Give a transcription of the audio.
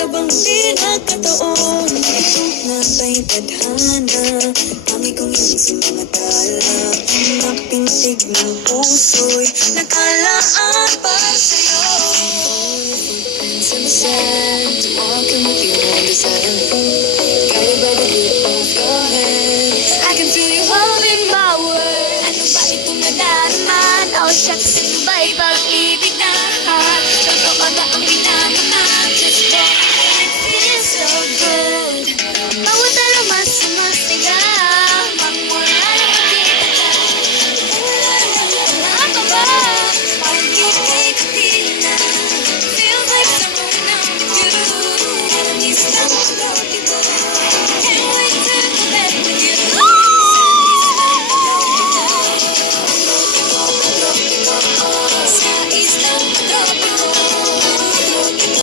para bang di nagkataon. Nasa'y tadhana, kami kong isip mga tala. Ang napintig ng puso'y nakalaan para sa'yo. Footprints in the sand, walking with you on the side of the